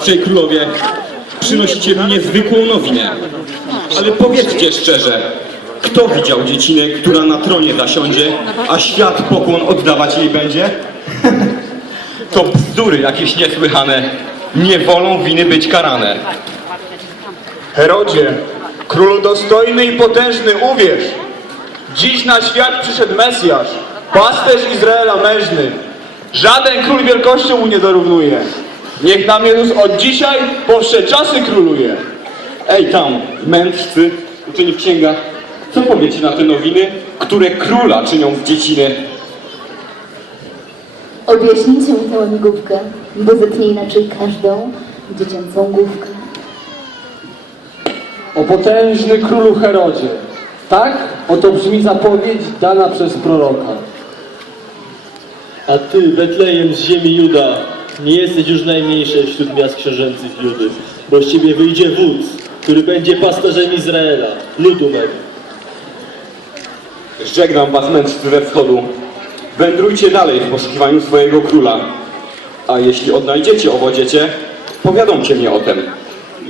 trzej królowie, przynosicie mi niezwykłą nowinę. Ale powiedzcie szczerze, kto widział dziecinę, która na tronie zasiądzie, a świat pokłon oddawać jej będzie? To bzdury jakieś niesłychane, nie wolą winy być karane. Herodzie, królu dostojny i potężny, uwierz! Dziś na świat przyszedł Mesjasz, pasterz Izraela mężny. Żaden król wielkością mu nie dorównuje. Niech nam Jezus od dzisiaj po wsze czasy króluje. Ej tam, mędrcy, uczeni w księgach, co powiecie na te nowiny, które króla czynią z dzieciny? Objaśnijcie mi tę łamigłówkę, bo zetnie inaczej każdą dziecięcą główkę. O potężny królu Herodzie. Tak oto brzmi zapowiedź dana przez proroka. A ty, Betlejem z ziemi Juda, nie jesteś już najmniejszy wśród miast książęcych Judy, bo z ciebie wyjdzie wódz, który będzie pasterzem Izraela, ludu mego. Żegnam was mędrcy ze wschodu. Wędrujcie dalej w poszukiwaniu swojego króla. A jeśli odnajdziecie owo dziecię, powiadomcie mnie o tym.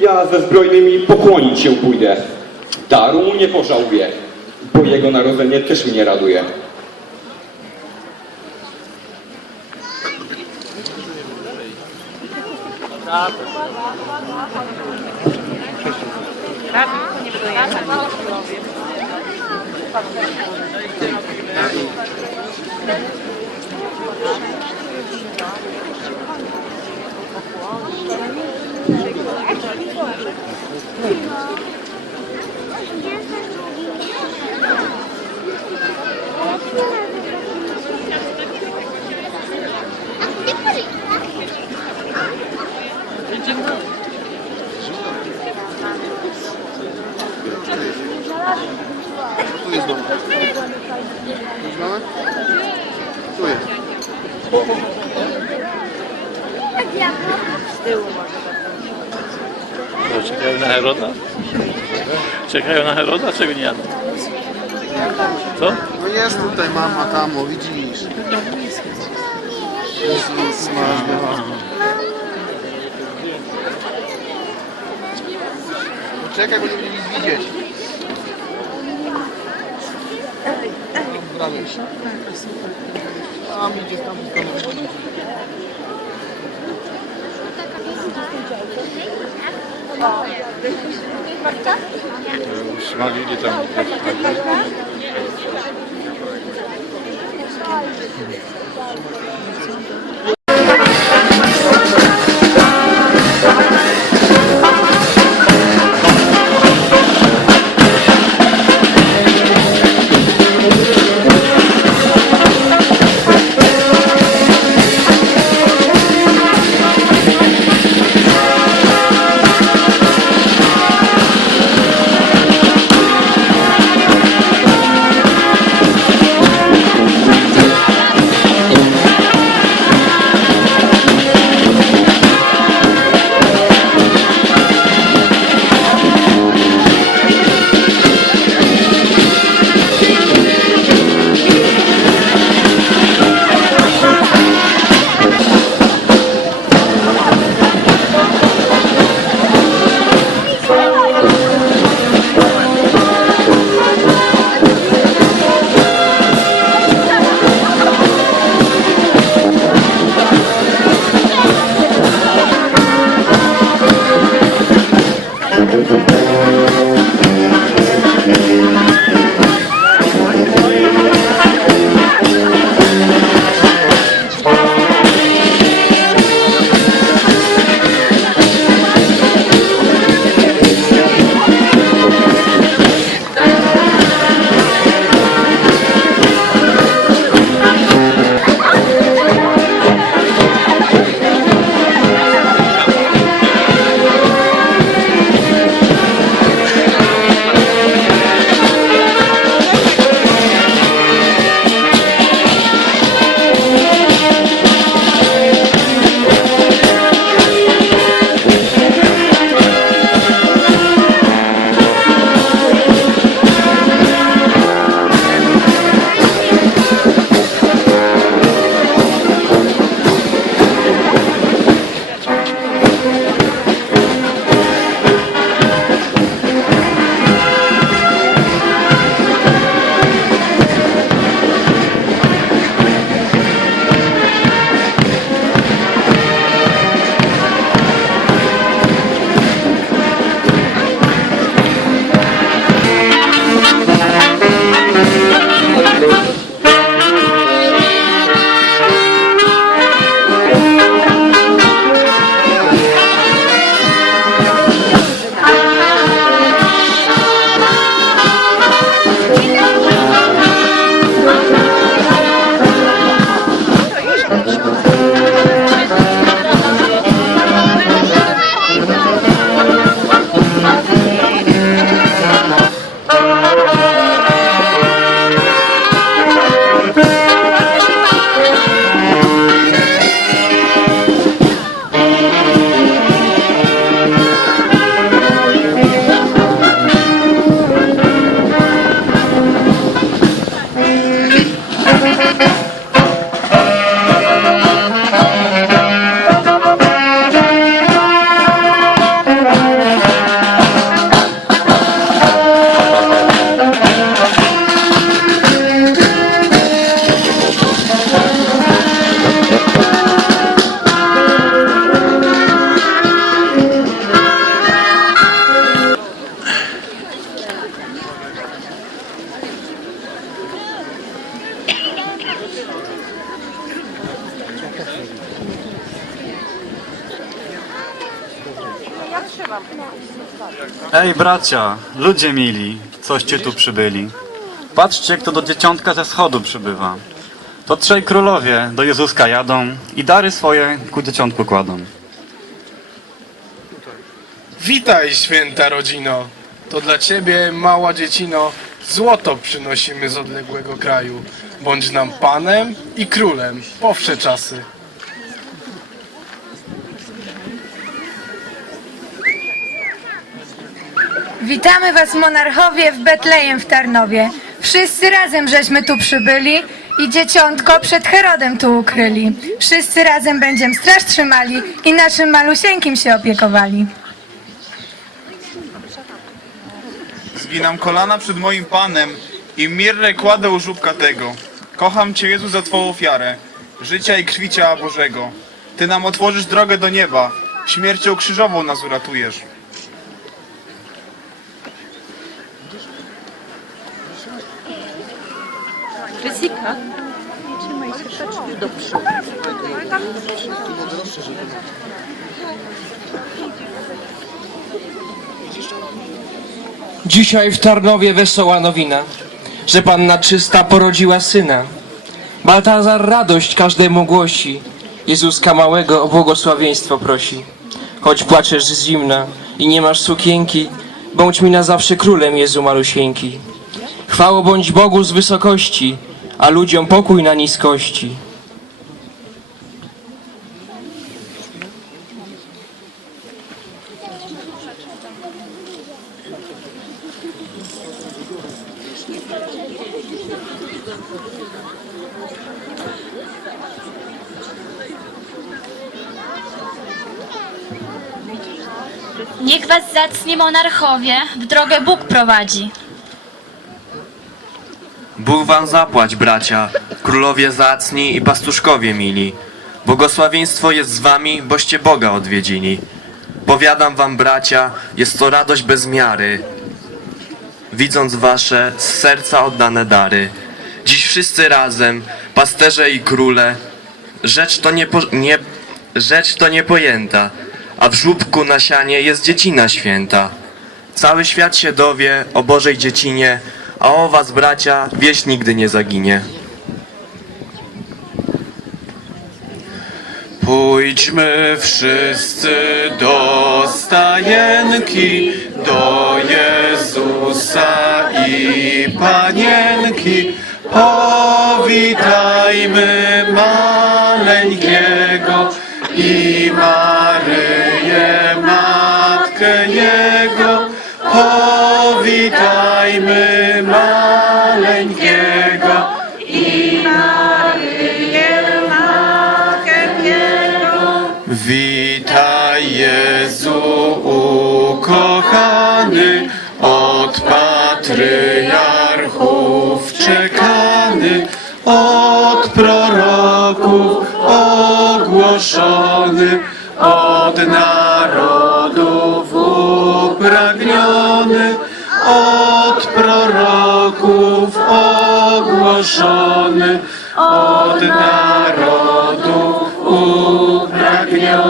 Ja ze zbrojnymi pokłonić się pójdę. Daru mu nie pożałuję, bo jego narodzenie też mnie raduje. 是的。是的。To czekają na Heroda? Czekają na Heroda, czego nie jadą? Co? No jest tutaj mama, tam, o, widzisz. Jezus Maria. Czekaj, bo nie będziemy nic widzieć. Tam idzie, tam idzie. Szmalili tam. Ej bracia, ludzie mili, coście tu przybyli. Patrzcie, kto do dzieciątka ze schodu przybywa. To trzej królowie do Jezuska jadą i dary swoje ku dzieciątku kładą. Witaj, święta rodzino. To dla ciebie, mała dziecino, złoto przynosimy z odległego kraju. Bądź nam panem i królem po wsze czasy. Witamy Was monarchowie w Betlejem w Tarnowie. Wszyscy razem żeśmy tu przybyli i dzieciątko przed Herodem tu ukryli. Wszyscy razem będziemy straż trzymali i naszym malusieńkim się opiekowali. Zginam kolana przed moim Panem i mirrę kładę u żubka tego. Kocham Cię, Jezu, za Twą ofiarę, życia i krwi ciała Bożego. Ty nam otworzysz drogę do nieba, śmiercią krzyżową nas uratujesz. Dzisiaj w Tarnowie wesoła nowina, że panna czysta porodziła syna. Baltazar radość każdemu głosi, Jezuska małego o błogosławieństwo prosi. Choć płaczesz z zimna i nie masz sukienki, bądź mi na zawsze królem Jezu malusieńki. Chwało bądź Bogu z wysokości, a ludziom pokój na niskości. Niech Was zacni monarchowie, w drogę Bóg prowadzi. Bóg wam zapłać, bracia, królowie zacni i pastuszkowie mili. Błogosławieństwo jest z wami, boście Boga odwiedzili. Powiadam wam, bracia, jest to radość bez miary, widząc wasze z serca oddane dary. Dziś wszyscy razem, pasterze i króle, rzecz to nie, nie, rzecz to niepojęta, a w żłóbku na sianie jest dziecina święta. Cały świat się dowie o Bożej dziecinie, a o was, bracia, wieść nigdy nie zaginie. Pójdźmy wszyscy do stajenki, do Jezusa i Panienki. Powitajmy maleńkiego i Maryję, Matkę Jego. Powitajmy maleńkiego Witaj Jezu ukochany, od narodów upragniony.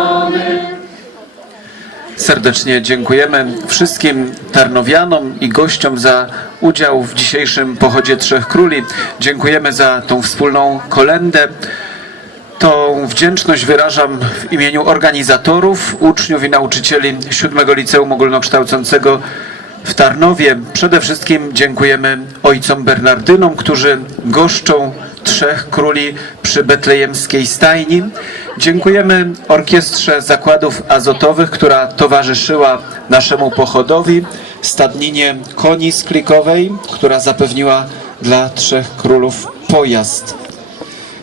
Serdecznie dziękujemy wszystkim Tarnowianom i gościom za udział w dzisiejszym pochodzie Trzech Króli. Dziękujemy za tą wspólną kolendę. Tą wdzięczność wyrażam w imieniu organizatorów, uczniów i nauczycieli siódmego Liceum Ogólnokształcącego w Tarnowie. Przede wszystkim dziękujemy ojcom Bernardynom, którzy goszczą Trzech Króli przy betlejemskiej stajni. Dziękujemy Orkiestrze Zakładów Azotowych, która towarzyszyła naszemu pochodowi, stadninie koni sklikowej, która zapewniła dla Trzech Królów pojazd.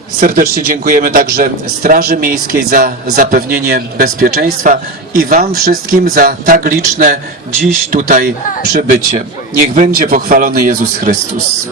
Serdecznie dziękujemy także Straży Miejskiej za zapewnienie bezpieczeństwa i Wam wszystkim za tak liczne dziś tutaj przybycie. Niech będzie pochwalony Jezus Chrystus.